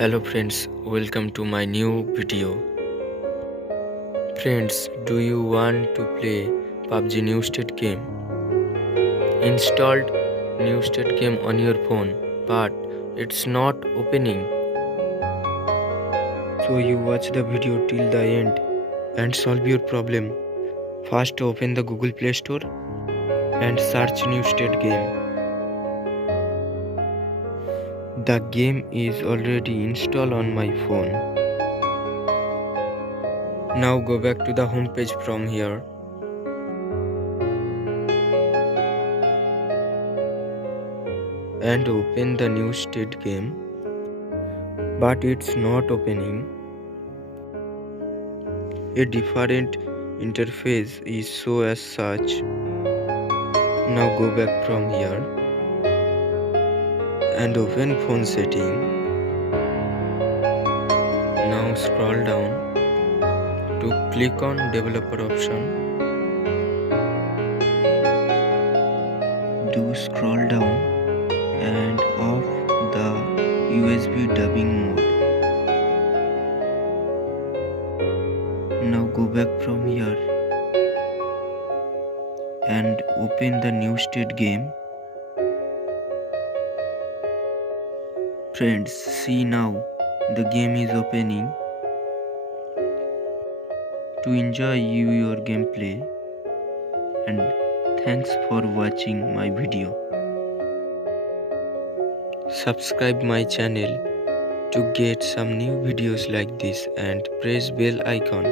Hello friends, welcome to my new video. Friends, do you want to play PUBG new state game? Installed new state game on your phone, but it's not opening. So you watch the video till the end and solve your problem. First open the Google Play Store and search new state game. The game is already installed on my phone. Now go back to the home page from here. And open the new state game, but it's not opening. A different interface is shown as such. Now go back from here and open phone setting. Now scroll down to click on developer option. Do scroll down and off the USB dubbing mode. Now go back from here and open the new state game. Friends, see now the game is opening. To enjoy your gameplay, and thanks for watching my video. Subscribe my channel to get some new videos like this and press bell icon.